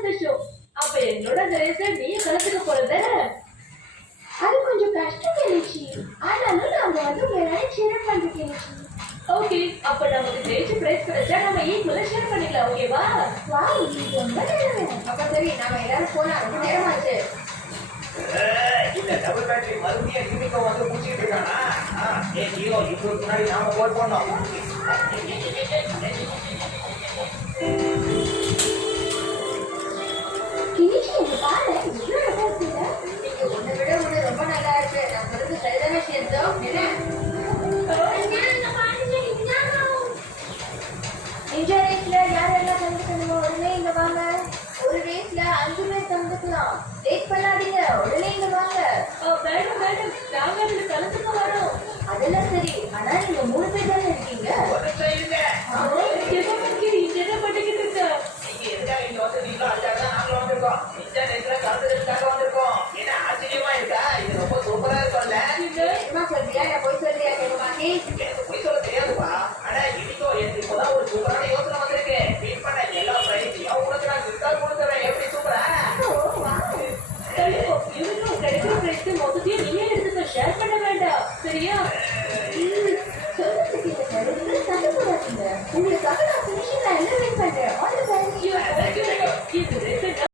சந்தோஷம். அப்ப எங்களோட அந்த ரேஸ்ல நீயும் கலந்துக்க போறதே. அது கொஞ்சம் கஷ்டம் கேளுச்சி. ஆனாலும் நாங்க வந்து உங்க எல்லாரும் ஷேர் பண்றோம் கேளுச்சி. ஓகே, அப்ப நமக்கு ஜெயிச்சு பிரைஸ் கிடைச்சா நம்ம ஈக்குவலா ஷேர் பண்ணிக்கலாம். ஓகேவா? வாவ், இது ரொம்ப நல்லது. அப்ப சரி, நாம எல்லாரும் போனா ரொம்ப நேரமாச்சு. இந்த டபுள் பேட்டரி மறுபடியும் கிமிக்கோ வந்து பூச்சிட்டு இருக்கானா? ஹீரோ இப்போ முன்னாடி நாம கோல் பண்ணோம். கிளிச்சி, இங்க பாரு, இவ்வளவு நல்லா இருக்குல்ல? நீங்க ஒண்ணை விட ஒண்ணு ரொம்ப நல்லா இருக்கு. நம்ம வந்து சரிதானே சேர்ந்தோம். என்ன இந்த ரேஸ்ல யாரெல்லாம் கலந்துக்கணுமோ உடனே இங்க வாங்க. ஒரு ரேஸ்ல 5 பேர் கலந்துக்கலாம். லேட் பண்ணாதீங்க, உடனே இங்க வாங்க. மேடம் மேடம், நாங்க இதுல கலந்துக்க வரோம். அதெல்லாம் சரி, ஆனா நீங்க 3 பேர் தானே இருக்கீங்க. என்ன பண்ணிக்கிட்டு இருக்க? நீங்க எதுக்காக இங்க வந்துட்டீங்களோ அதுக்காக தான் நாங்களும் வந்திருக்கோம். இந்த நேரத்துல கலந்துக்கிறதுக்காக வந்திருக்கோம். ஏன்னா ஆச்சரியமா இருக்கா? இது ரொம்ப சூப்பரா இருக்கும்ல. என்ன சொல்றியா? நான் போய் சொல்றியா கேட்க மாட்டேன்.